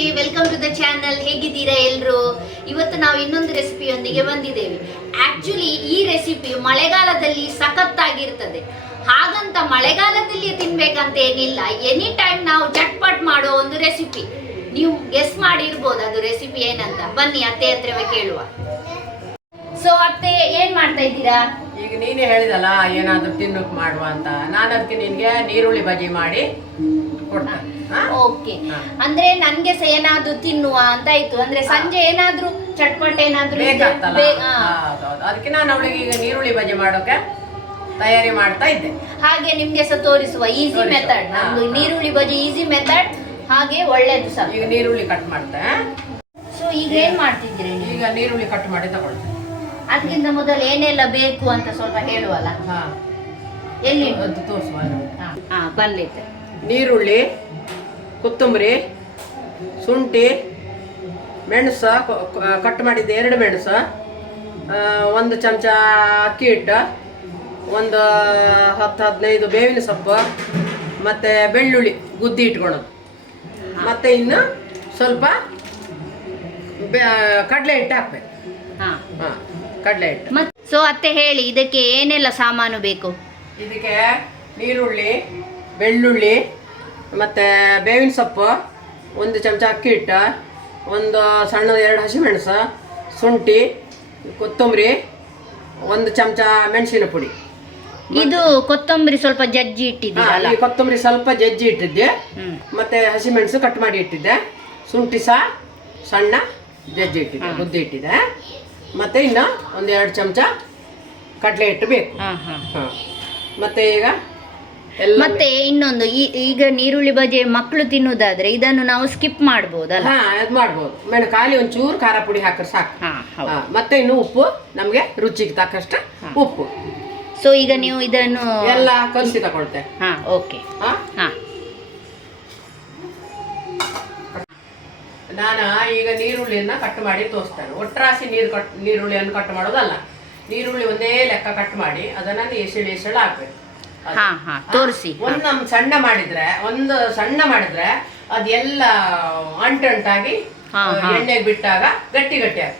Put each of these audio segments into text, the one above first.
ನಮಸ್ತೆ, welcome to the channel. ಹೇಗಿದ್ದೀರಾ ಎಲ್ಲರೂ? ಇವತ್ತು ನಾವು ಇನ್ನೊಂದು ರೆಸಿಪಿಯೊಂದಿಗೆ ಬಂದಿದ್ದೇವೆ. ಆಕ್ಚುಲಿ ಈ ರೆಸಿಪಿ ಮಳೆಗಾಲದಲ್ಲಿ ಸಖತ್ತಾಗಿರ್ತದೆ. ಹಾಗಂತ ಮಳೆಗಾಲದಲ್ಲಿ ತಿನ್ಬೇಕಂತ ಏನಿಲ್ಲ, ಎನಿ ಟೈಮ್ ನಾವು ಚಟ್ಪಟ್ ಮಾಡೋ ಒಂದು ರೆಸಿಪಿ. ನೀವು ಗೆಸ್ ಮಾಡಿರ್ಬೋದು ಅದು ರೆಸಿಪಿ ಏನಂತ. ಬನ್ನಿ ಅತ್ತೆ ಹತ್ರವೇ ಕೇಳುವ. ಸೊ ಅತ್ತೆ, ಏನ್ ಮಾಡ್ತಾ ಇದ್ದೀರಾ? ಈಗ ನೀನೇ ಹೇಳಿದಲ್ಲ ಏನಾದ್ರೂ ತಿನ್ನೋಕ್ ಮಾಡುವ ಅಂತ, ನಾನು ಅದಕ್ಕೆ ನಿನ್ಗೆ ನೀರುಳ್ಳಿ ಬಜ್ಜಿ ಮಾಡಿ ಕೊಡ್ತೇನೆ. ಓಕೆ, ಅಂದ್ರೆ ನನ್ಗೆ ಸಹ ಏನಾದ್ರೂ ತಿನ್ನುವ ಅಂತ ಆಯ್ತು. ಅಂದ್ರೆ ಸಂಜೆ ಏನಾದ್ರೂ ಚಟ್ಪಟ್ ಏನಾದ್ರೂ ಬೇಕಾಗ್ತಲ್ಲ, ಅದಕ್ಕೆ ನಾನು ಅವಳಿಗೆ ಈಗ ನೀರುಳ್ಳಿ ಬಜ್ಜಿ ಮಾಡೋಕೆ ತಯಾರಿ ಮಾಡ್ತಾ ಇದ್ದೆ. ಹಾಗೆ ನಿಮ್ಗೆ ಸಹ ತೋರಿಸುವ ಈಸಿ ಮೆಥಡ್. ನಮ್ದು ನೀರುಳ್ಳಿ ಬಜ್ಜಿ ಈಸಿ ಮೆಥಡ್, ಹಾಗೆ ಒಳ್ಳೇದು ಸಹ. ಈಗ ನೀರುಳ್ಳಿ ಕಟ್ ಮಾಡ್ತೆ. ಸೊ ಈಗ ಏನ್ ಮಾಡ್ತಿದ್ದೀರಿ? ಈಗ ನೀರುಳ್ಳಿ ಕಟ್ ಮಾಡಿ ತಗೊಳ್ತೆ. ಅದಕ್ಕಿಂತ ಮೊದಲು ಏನೆಲ್ಲ ಬೇಕು ಅಂತ ಸ್ವಲ್ಪ ಹೇಳುವಲ್ಲ. ಎಲ್ಲಿ ಅದು ತೋರಿಸುವ. ಬಂದೈತೆ. ನೀರುಳ್ಳಿ, ಕೊತ್ತಂಬರಿ, ಶುಂಠಿ, ಮೆಣಸು ಕಟ್ ಮಾಡಿದ್ದೆ 2 ಮೆಣಸು, 1 ಚಮಚ ಅಕ್ಕಿ ಹಿಟ್ಟು, ಒಂದು 10-15 ಬೇವಿನ ಸೊಪ್ಪು, ಮತ್ತು ಬೆಳ್ಳುಳ್ಳಿ ಗುದ್ದಿ ಇಟ್ಕೊಳೋದು, ಮತ್ತು ಇನ್ನು ಸ್ವಲ್ಪ ಕಡಲೆ ಹಿಟ್ಟು ಹಾಕ್ಬೇಕು. ಕಡಲೆ ಹಿಟ್ಟು. ಸೊ ಅತ್ತೆ ಹೇಳಿ, ಇದಕ್ಕೆ ಏನೆಲ್ಲ ಸಾಮಾನು ಬೇಕು? ಇದಕ್ಕೆ ನೀರುಳ್ಳಿ, ಬೆಳ್ಳುಳ್ಳಿ, ಮತ್ತು ಬೇವಿನ ಸೊಪ್ಪು, 1 ಚಮಚ ಅಕ್ಕಿ ಹಿಟ್ಟು, ಒಂದು ಸಣ್ಣ 2 ಹಸಿಮೆಣಸು, ಶುಂಠಿ, ಕೊತ್ತಂಬರಿ, 1 ಚಮಚ ಮೆಣಸಿನ ಪುಡಿ. ಇದು ಕೊತ್ತಂಬರಿ ಸ್ವಲ್ಪ ಜಜ್ಜಿ ಇಟ್ಟಿದ್ದೀರಲ್ಲ? ಈ ಕೊತ್ತಂಬರಿ ಸ್ವಲ್ಪ ಜಜ್ಜಿ ಇಟ್ಟಿದ್ದೆ, ಮತ್ತು ಹಸಿಮೆಣಸು ಕಟ್ ಮಾಡಿ ಇಟ್ಟಿದ್ದೆ, ಶುಂಠಿ ಸಹ ಸಣ್ಣ ಜಜ್ಜಿ ಇಟ್ಟಿದ್ದೆ, ಬುದ್ದಿ ಇಟ್ಟಿದ್ದೆ, ಮತ್ತು ಇನ್ನು 1-2 ಚಮಚ ಕಡಲೆ ಹಿಟ್ಟು ಬೇಕು. ಮತ್ತು ಈಗ ಮತ್ತೆ ಇನ್ನೊಂದು, ಈಗ ನೀರುಳ್ಳಿ ಬಜ್ಜಿ ಮಕ್ಕಳು ತಿನ್ನುವುದಾದ್ರೆ ಇದನ್ನು ನಾವು ಸ್ಕಿಪ್ ಮಾಡ್ಬೋದಲ್ಲ? ಅದು ಮಾಡ್ಬೋದು. ಖಾಲಿ ಒಂಚೂರು ಖಾರ ಪುಡಿ ಹಾಕಿದ್ರೆ ಸಾಕು. ಮತ್ತೆ ಇನ್ನು ಉಪ್ಪು, ನಮಗೆ ರುಚಿಗೆ ತಕ್ಕಷ್ಟು ಉಪ್ಪು. ಸೊ ಈಗ ನೀವು ಇದನ್ನು ಎಲ್ಲ ಕಲಸಿ ತಗೊಳ್ತೆ. ಓಕೆ. ನಾನು ಈಗ ನೀರುಳ್ಳಿಯನ್ನ ಕಟ್ ಮಾಡಿ ತೋರಿಸ್ತೇನೆ. ಒಟ್ರಾಸಿ ನೀರುಳ್ಳಿಯನ್ನು ಕಟ್ ಮಾಡೋದಲ್ಲ. ನೀರುಳ್ಳಿ ಒಂದೇ ಲೆಕ್ಕ ಕಟ್ ಮಾಡಿ ಅದನ್ನ ಎಸಳು ಹಾಕ್ಬೇಕು. ತೋರಿಸಿ. ಒಂದು ಸಣ್ಣ ಮಾಡಿದ್ರೆ ಅದೆಲ್ಲ ಅಂಟಾಗಿ ಎಣ್ಣೆಗೆ ಬಿಟ್ಟಾಗ ಗಟ್ಟಿ ಗಟ್ಟಿ ಆಗ.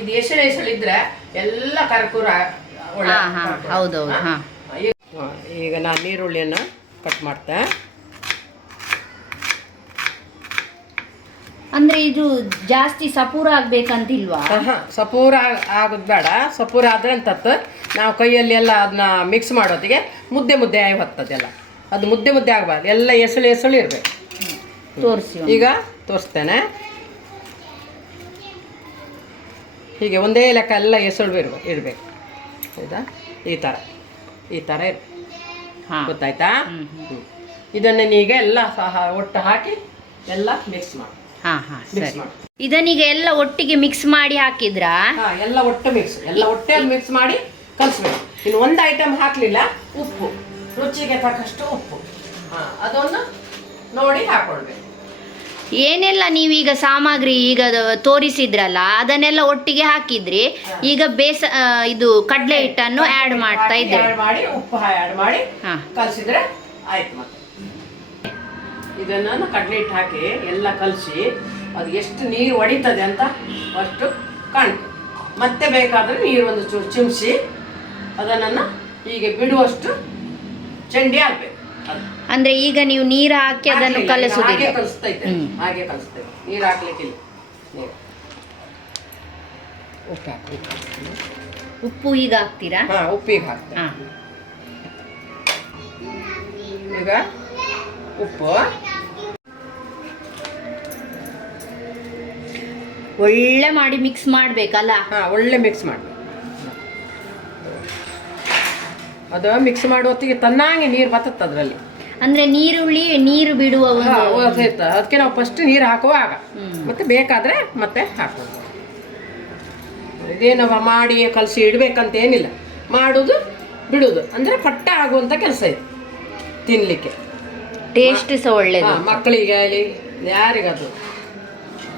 ಇದು ಎಸಳು ಇದ್ರೆ ಎಲ್ಲ ಕರ್ಕೂರ. ಹೌದೌದು. ಈಗ ನಾನು ನೀರುಳ್ಳಿಯನ್ನ ಕಟ್ ಮಾಡ್ತೆ. ಅಂದ್ರೆ ಇದು ಜಾಸ್ತಿ ಸಪೂರ ಆಗ್ಬೇಕಂತಿಲ್ವಾ? ಸಪೂರ ಆಗೋದು ಬೇಡ. ಸಪೂರ ಆದ್ರೆ ಅಂತತ್ತು ನಾವು ಕೈಯಲ್ಲಿ ಎಲ್ಲ ಅದನ್ನ ಮಿಕ್ಸ್ ಮಾಡೋದಿಗೆ ಮುದ್ದೆ ಆಗಿ ಹೊತ್ತದೆಲ್ಲ. ಅದು ಮುದ್ದೆ ಆಗಬಾರ್ದು, ಎಲ್ಲ ಎಸಳು ಇರಬೇಕು. ತೋರಿಸಿ. ಈಗ ತೋರಿಸ್ತೇನೆ. ಹೀಗೆ ಒಂದೇ ಲೆಕ್ಕ ಎಲ್ಲ ಎಸಳು ಇರಬೇಕು. ಹೌದಾ? ಈ ಥರ ಇರಬೇಕು. ಗೊತ್ತಾಯ್ತಾ? ಇದನ್ನು ಈಗ ಎಲ್ಲ ಒಟ್ಟು ಹಾಕಿ ಎಲ್ಲ ಮಿಕ್ಸ್ ಮಾಡಿ. ಇದನ್ನೀಗ ಎಲ್ಲ ಒಟ್ಟಿಗೆ ಮಿಕ್ಸ್ ಮಾಡಿ ಹಾಕಿದ್ರಾ? ಎಲ್ಲ ಒಟ್ಟೆ ಮಿಕ್ಸ್ ಮಾಡಿ ಕಲಿಸ್ಬೇಕು. ಇನ್ನು ಒಂದು ಐಟಮ್ ಹಾಕ್ಲಿಲ್ಲ, ಉಪ್ಪು, ರುಚಿಗೆ ತಕ್ಕಷ್ಟು ಉಪ್ಪು, ಅದನ್ನು ನೋಡಿ ಹಾಕೊಳ್ಬೇಕು. ಏನೆಲ್ಲ ನೀವೀಗ ಸಾಮಗ್ರಿ ಈಗ ತೋರಿಸಿದ್ರಲ್ಲ ಅದನ್ನೆಲ್ಲ ಒಟ್ಟಿಗೆ ಹಾಕಿದ್ರಿ. ಈಗ ಇದು ಕಡಲೆ ಹಿಟ್ಟನ್ನು ಆ್ಯಡ್ ಮಾಡ್ತಾ ಇದ್ದೀರಿ. ಮಾಡಿ ಉಪ್ಪು ಆ್ಯಡ್ ಮಾಡಿ ಕಲಸಿದ್ರೆ ಆಯ್ತು. ಮತ್ತೆ ಇದನ್ನು ಕಡಲೆ ಹಿಟ್ಟು ಹಾಕಿ ಎಲ್ಲ ಕಲಸಿ ಅದು ಎಷ್ಟು ನೀರು ಒಡಿತದೆ ಅಂತ ಅಷ್ಟು ಕಾಣ್ತು. ಮತ್ತೆ ಬೇಕಾದರೆ ನೀರು ಒಂದು ಚೂರು ಚಿಮ್ಸಿ ಅದನ್ನು ಹೀಗೆ ಬಿಡುವಷ್ಟು ಚಂಡಿ ಆಗಬೇಕು. ಅಂದ್ರೆ ಈಗ ನೀವು ನೀರು ಹಾಕಿ ಅದನ್ನು ಕಲಿಸುವುದಿಲ್ಲ? ಹಾಗೆ ಕಲಿಸ್ತೈತೆ. ನೀರು ಹಾಕ್ಲಿಕ್ಕಿಲ್ಲ. ಉಪ್ಪು ಹಾಕಿ. ಉಪ್ಪು ಈಗ ಹಾಕ್ತೀರಾ? ಉಪ್ಪಿಗೆ ಹಾಕ್ತೇನೆ. ಈಗ ಉಪ್ಪು ಒಳ್ಳೆ ಮಾಡಿ ಮಿಕ್ಸ್ ಮಾಡ್ಬೇಕಲ್ಲ? ಒಳ್ಳೆ ಮಿಕ್ಸ್ ಮಾಡಬೇಕು. ಅದು ಮಿಕ್ಸ್ ಮಾಡೋ ಹೊತ್ತಿಗೆ ತನ್ನಾಗೆ ನೀರು ಬರ್ತದೆ ಅದರಲ್ಲಿ. ಅಂದ್ರೆ ನೀರು ಬಿಡುವ ಅದಕ್ಕೆ ನಾವು ಫಸ್ಟ್ ನೀರು ಹಾಕುವಾಗ ಮತ್ತೆ ಬೇಕಾದ್ರೆ ಮತ್ತೆ ಹಾಕೋದು. ಇದೇನವ ಮಾಡಿ ಕಲಸಿ ಇಡಬೇಕಂತ ಏನಿಲ್ಲ, ಮಾಡುದು ಬಿಡುದು ಅಂದ್ರೆ ಪಟ್ಟ ಆಗುವಂತ ಕೆಲಸ ಇದೆ. ತಿನ್ಲಿಕ್ಕೆ ಟೇಸ್ಟ್ ಸಹ ಒಳ್ಳೇದು. ಮಕ್ಕಳಿಗೆ ಆಗಲಿ ಯಾರಿಗದು.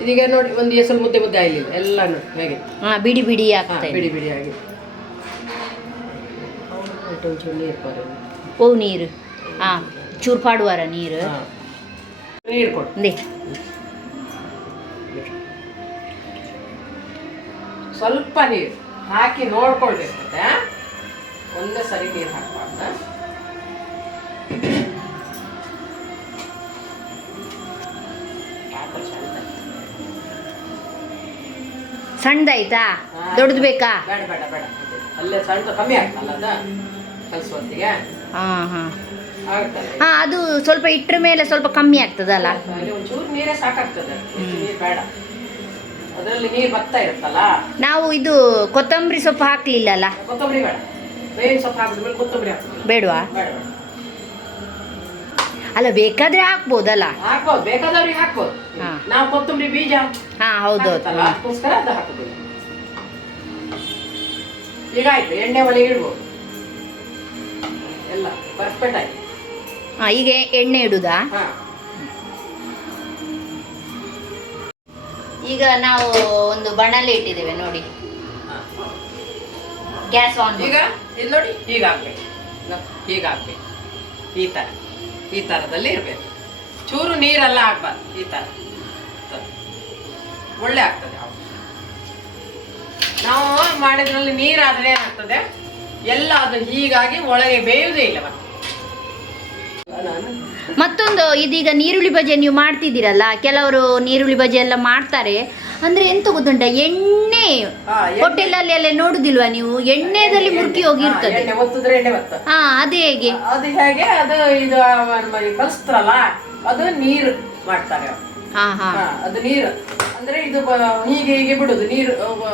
ಇದೀಗ ನೋಡಿ ಒಂದು ಎಸಲು ಮುದ್ದೆ ಆಗಲಿಲ್ಲ, ಎಲ್ಲ ನೋಡಿ ಹೇಗೆ ಬಿಡಿ ಬಿಡಿ ಆಗ್ತದೆ. ಬಿಡಿ ಆಗಿ ನೀರು ಚೂರು ಪಾಡುವಾರ ನೀರು ಕೊಡು. ಸ್ವಲ್ಪ ನೀರು ಹಾಕಿ ನೋಡ್ಕೊಳ್ಬೇಕು ಮತ್ತೆ ಒಂದೇ ಸರಿ ನೀರು ಹಾಕ್ಬಾರ್ದು. ಸಣ್ಣದಾಯ್ತಾ? ದೊಡ್ಡದು ಬೇಕಾ? ಬೇಡ ಬೇಡ ಬೇಡ, ಅಲ್ಲೇ ಸಣ್ಣ ಕಮ್ಮಿ ಆಗ್ತಲ್ಲ ಅದ ಕಲಿಸುವತ್ತಿಗೆ. ಹಾಂ ಹಾಂ ಆಗ್ತದೆ. ಹಾಂ, ಅದು ಸ್ವಲ್ಪ ಇಟ್ಟರ ಮೇಲೆ ಸ್ವಲ್ಪ ಕಮ್ಮಿ ಆಗ್ತದಲ್ಲ? ಅಲ್ಲಿ ಒಂಚೂರು ನೀರೇ ಸಾಕಾಗ್ತದೆ, ನೀರು ಬೇಡ. ಅದರಲ್ಲಿ ನೀರು ಬರ್ತಾ ಇರುತ್ತಲ್ಲ. ನಾವು ಇದು ಕೊತ್ತಂಬರಿ ಸೊಪ್ಪು ಹಾಕ್ಲಿಲ್ಲಲ್ಲ? ಕೊತ್ತಂಬರಿ ಬೇಡ, ಬೇವಿನ ಸೊಪ್ಪು ಹಾಕಿದ್ಮೇಲೆ ಕೊತ್ತಂಬರಿ ಹಾಕ್ತೀವಿ. ಬೇಡವಾ? ಬೇಡ ಬೇಡ. ಅಲ್ಲ ಬೇಕಾದ್ರೆ ಹಾಕ್ಬೋದಲ್ಲ? ಹಾಕ್ಬೋದು, ಬೇಕಾದವ್ರಿಗೆ ಹಾಕ್ಬೋದು. ಹಾ. ನಾವು ಕೊತ್ತಂಬರಿ ಬೀಜ ಹಾಂ ಹೌದೌದು. ಹಾಕುತ್ತಲ್ಲ, ಅದಕ್ಕೋಸ್ಕರ ಅದು ಹಾಕೋದಿಲ್ಲ. ಈಗ ಆಯ್ತು, ಎಣ್ಣೆ ಒಳಗೆ ಇಡ್ಬೋದು. ಎಲ್ಲ ಪರ್ಫೆಕ್ಟ್ ಆಯ್ತು. ಹಾಂ, ಈಗ ಎಣ್ಣೆ ಇಡುದಾ? ಹಾ. ಈಗ ನಾವು ಒಂದು ಬಣಲೆ ಇಟ್ಟಿದ್ದೇವೆ ನೋಡಿ. ಹಾ. Gas on. ಈಗ ಇಲ್ಲಿ ನೋಡಿ, ಹೀಗಾಗ್ಬೇಕು, ಹೀಗಾಗ್ಬೇಕು. ಈ ಥರದಲ್ಲಿ ಇರಬೇಕು. ಚೂರು ನೀರೆಲ್ಲ ಆಗ್ಬಾರ್ದು, ಈ ಥರ ಒಳ್ಳೆ ಆಗ್ತದೆ. ನಾವು ಮಾಡಿದ್ರಲ್ಲಿ ನೀರಾದ್ರೆ ಏನಾಗ್ತದೆ, ಎಲ್ಲ ಅದು ಹೀಗಾಗಿ ಒಳಗೆ ಬೇಯುವುದೇ ಇಲ್ಲ. ಮತ್ತೊಂದು, ಇದೀಗ ನೀರುಳ್ಳಿ ಬಜೆ ನೀವು ಮಾಡ್ತಿದ್ದೀರಲ್ಲ, ಕೆಲವರು ನೀರುಳ್ಳಿ ಬಜೆ ಎಲ್ಲ ಮಾಡ್ತಾರೆ. ಅಂದ್ರೆ ಎಂತ ಗೊತ್ತುಂಟ, ಎಣ್ಣೆ ಹೋಟೆಲಲ್ಲಿ ಎಲ್ಲ ನೋಡುದಿಲ್ವಾ ನೀವು? ಎಣ್ಣೆದಲ್ಲಿ ಮುರುಕಿ ಹೋಗಿರ್ತದೆ. ಎಣ್ಣೆ ಒತ್ತಿದ್ರೆ ಎಣ್ಣೆ ಬರ್ತದೆ. ಹಾ, ಅದು ಹೇಗೆ? ಅದು ಹೇಗೆ, ಅದು ಇದು ಕಲಿಸ್ತಾರಲ್ಲ, ಅದು ನೀರು ಮಾಡ್ತಾರೆ ಅವ್ರು. ಹಾ ಹಾ, ಅದು ನೀರು ಅಂದ್ರೆ ಇದು ಹೀಗೆ ಹೀಗೆ ಬಿಡುದು ನೀರು,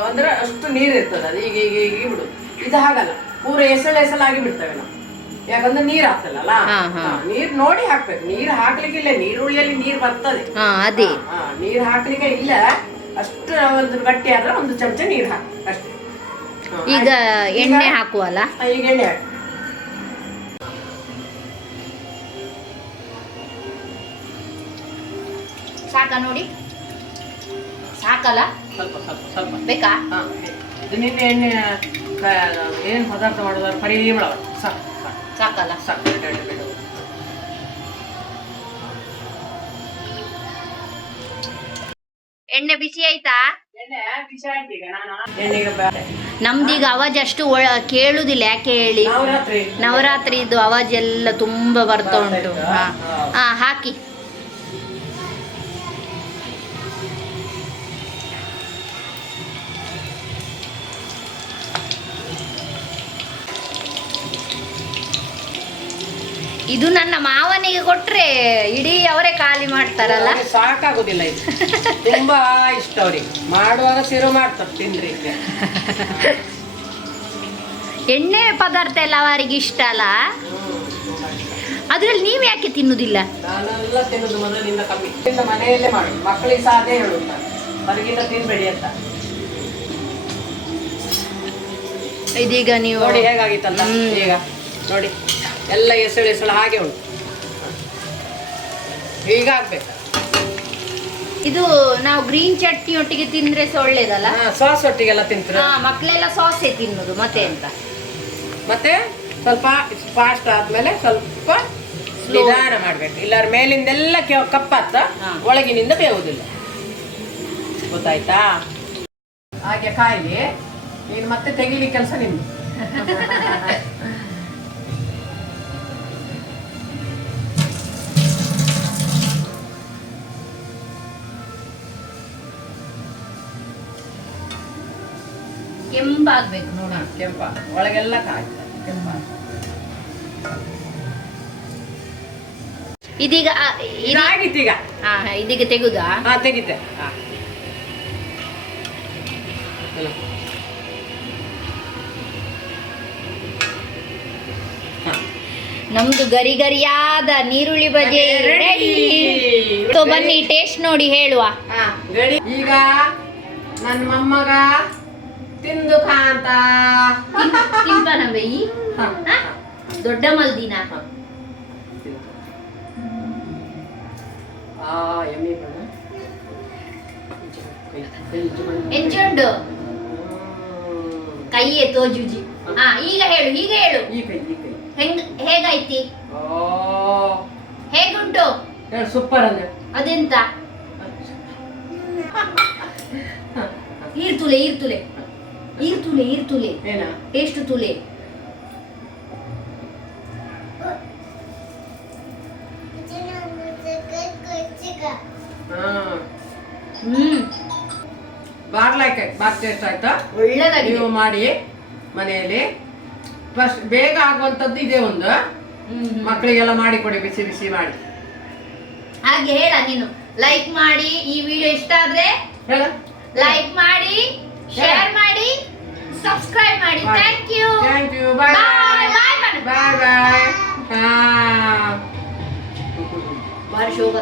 ಅಂದ್ರೆ ಅಷ್ಟು ನೀರು ಇರ್ತದೆ. ಅದು ಹೀಗೆ ಹೀಗೆ ಹೀಗೆ ಬಿಡುದು. ಇದು ಹಾಗಲ್ಲ, ಪೂರ ಎಸಳಾಗಿ ಬಿಡ್ತೇವೆ ನಾವು. ಯಾಕಂದ್ರೆ ನೀರು ಹಾಕ್ತಲ್ಲ, ನೀರು ನೋಡಿ ಹಾಕ್ಬೇಕು. ನೀರು ಹಾಕ್ಲಿಕ್ಕಿಲ್ಲ, ನೀರುಳ್ಳಿಯಲ್ಲಿ ನೀರು ಬರ್ತದೆ. ಅದೇ ನೀರು ಹಾಕ್ಲಿಕ್ಕೆ ಇಲ್ಲ. ಅಷ್ಟು ಒಂದು ಗಟ್ಟಿ ಆದ್ರೆ ಒಂದು ಚಮಚ ನೀರು ಹಾಕಿ ಅಷ್ಟೇ. ಈಗ ಎಣ್ಣೆ ಹಾಕುವಲ್ಲ? ಈಗ ಎಣ್ಣೆ ಹಾಕಿ. ಸಾಕಾ ನೋಡಿ? ಸಾಕಲ್ಲ? ಸ್ವಲ್ಪ ಸ್ವಲ್ಪ ಸ್ವಲ್ಪ ಬೇಕಾ? ಇದು ನಿನ್ನೆ ಎಣ್ಣೆ ಏನು ಪದಾರ್ಥ ಮಾಡೋದಾದ್ರೆ ಪರಿಮಳ ಸಾಕು ಸಾಕಲ್ಲ? ಸಾಕು. ಎಣ್ಣೆ ಬಿಸಿ ಆಯ್ತಾ? ಎಣ್ಣೆಗೆ ನಮ್ದೀಗ ಅವಾಜ್ ಅಷ್ಟು ಕೇಳುದಿಲ್ಲ. ಯಾಕೆ ಹೇಳಿ, ನವರಾತ್ರಿ ಇದು ಅವಾಜ್ ಎಲ್ಲ ತುಂಬಾ ಬರ್ತಾ ಉಂಟು. ಹಾ, ಹಾಕಿ. ಇದು ನನ್ನ ಮಾವನಿಗೆ ಕೊಟ್ರೆ ಇಡೀ ಅವರೇ ಖಾಲಿ ಮಾಡ್ತಾರಲ್ಲ. ಸಾಕಾಗುದಿಲ್ಲ, ಇದು ತುಂಬಾ ಇಷ್ಟ ಅವ್ರಿಗೆ. ಮಾಡುವಾಗ ಸಿರು ಮಾಡ್ತಾರೆ ತಿನ್ರಿ. ಎಣ್ಣೆ ಪದಾರ್ಥ ಎಲ್ಲ ಅವರಿಗೆ ಇಷ್ಟ ಅಲ್ಲ. ಅದ್ರಲ್ಲಿ ನೀವು ಯಾಕೆ ತಿನ್ನುದಿಲ್ಲ? ನಾನೆಲ್ಲ ತಿನ್ನೋದು ಮೊದಲಿಂದ ಕಮ್ಮಿ. ಮನೆಯಲ್ಲೇ ಮಾಡು, ಮಕ್ಕಳಿಗೆ ಸಹ ಅದೇ ಹೇಳುದು ನಾನು, ಹೊರಗಿಂದ ತಿನ್ಬೇಡಿ ಅಂತ. ಇದೀಗ ನೀವು ನೋಡಿ ಹೇಗಾಗಿತ್ತಲ್ಲ. ಈಗ ನೋಡಿ ಎಲ್ಲ ಎಸಳು ಹಾಗೆ ಉಂಟು. ಈಗ ಆಗ್ಬೇಕು. ಇದು ನಾವು ಗ್ರೀನ್ ಚಟ್ನಿ ಒಟ್ಟಿಗೆ ತಿಂದ್ರೆ ಸಹ ಒಳ್ಳೇದಲ್ಲ? ಸಾಸ್ ಒಟ್ಟಿಗೆಲ್ಲ ತಿಂತಾರೆ. ಮಕ್ಕಳೆಲ್ಲ ಸಾಸೇ ತಿನ್ನುದು, ಮತ್ತೆ ಎಂತ. ಮತ್ತೆ ಸ್ವಲ್ಪ ಫಾಸ್ಟ್ ಆದ್ಮೇಲೆ ಸ್ವಲ್ಪ ನಿಧಾನ ಮಾಡ್ಬೇಕು, ಇಲ್ಲಾರ ಮೇಲಿಂದೆಲ್ಲ ಕಪ್ಪಾತ್ತ, ಒಳಗಿನಿಂದ ಬೇವುದಿಲ್ಲ. ಗೊತ್ತಾಯ್ತಾ? ಹಾಗೆ ಕಾಯಿ ನೀನು ಮತ್ತೆ ತೆಗಿಲಿ ಕೆಲಸ ನಿಂದು. ಕೆಂಪಾಗ್ಬೇಕು ನೋಡೋಣ. ಕೆಂಪ ಒಳಗೆಲ್ಲ ಕಾಯಿ ಕೆಂಪ. ಇದೀಗ ಇದಾಗಿತ್ತು. ಈಗ ಇದೀಗ ತೆಗುದಾ? ತೆಗಿತೆ. ನಮ್ದು ಗರಿ ಗರಿಯಾದ ನೀರುಳ್ಳಿ ಬಜೆ ರೆಡಿ. ಬನ್ನಿ ಟೇಸ್ಟ್ ನೋಡಿ ಹೇಳುವ. ಗಡಿ. ಈಗ ನನ್ನ ಮೊಮ್ಮಗ ತಿಂದು ಕಾಂತ ತಿಂಪನವೇ ಈ ದೊಡ್ಡ ಮಲ್ದಿನ. ಎಂಜುಂಡು ಕೈಯೇ ತೋಜುಜಿ. ಈಗ ಹೇಳು, ಈಗ ಹೇಳು. ಹೇಗಾಯ್ತಿ? ಹೇಗುಂಟು? ಸೂಪರ್ ಅಂದ್ರೆ ಅದೆಂತ? ಈರ್ತುಲೆ ಈರ್ತುಲೆ ಈರ್ತುಲೆ ಏನ ಎಷ್ಟು ತುಲೆ ಹಾ ಹ್ಮ್ ಬಾರ್ ಟೇಸ್ಟ್ ಆಯ್ತಾ ಒಳ್ಳೇದಾಗಿದೆ ನೀವು ಮಾಡಿ ಮನೆಯಲ್ಲಿ ಫಸ್ಟ್ ಬೇಗ ಆಗುವಂಥದ್ದು ಇದೇ ಒಂದು ಮಕ್ಕಳಿಗೆಲ್ಲ ಮಾಡಿ ಕೊಡಿ ಬಿಸಿ ಬಿಸಿ ಮಾಡಿ ಹಾಗೆ ಹೇಳ ನೀನು ಲೈಕ್ ಮಾಡಿ ಈ ವಿಡಿಯೋ ಇಷ್ಟ ಆದ್ರೆ ಹೇಳ ಲೈಕ್ ಮಾಡಿ ಶೇರ್ ಮಾಡಿ ಸಬ್ಸ್ಕ್ರೈಬ್ ಮಾಡಿ ಥ್ಯಾಂಕ್ ಯು ಬಾಯ್ ಬಾಯ್ ಬಾಯ್ ಬಾಯ್ ಬಾಯ್ ಹಾ ಬಾರಿ ಶೋಭಾ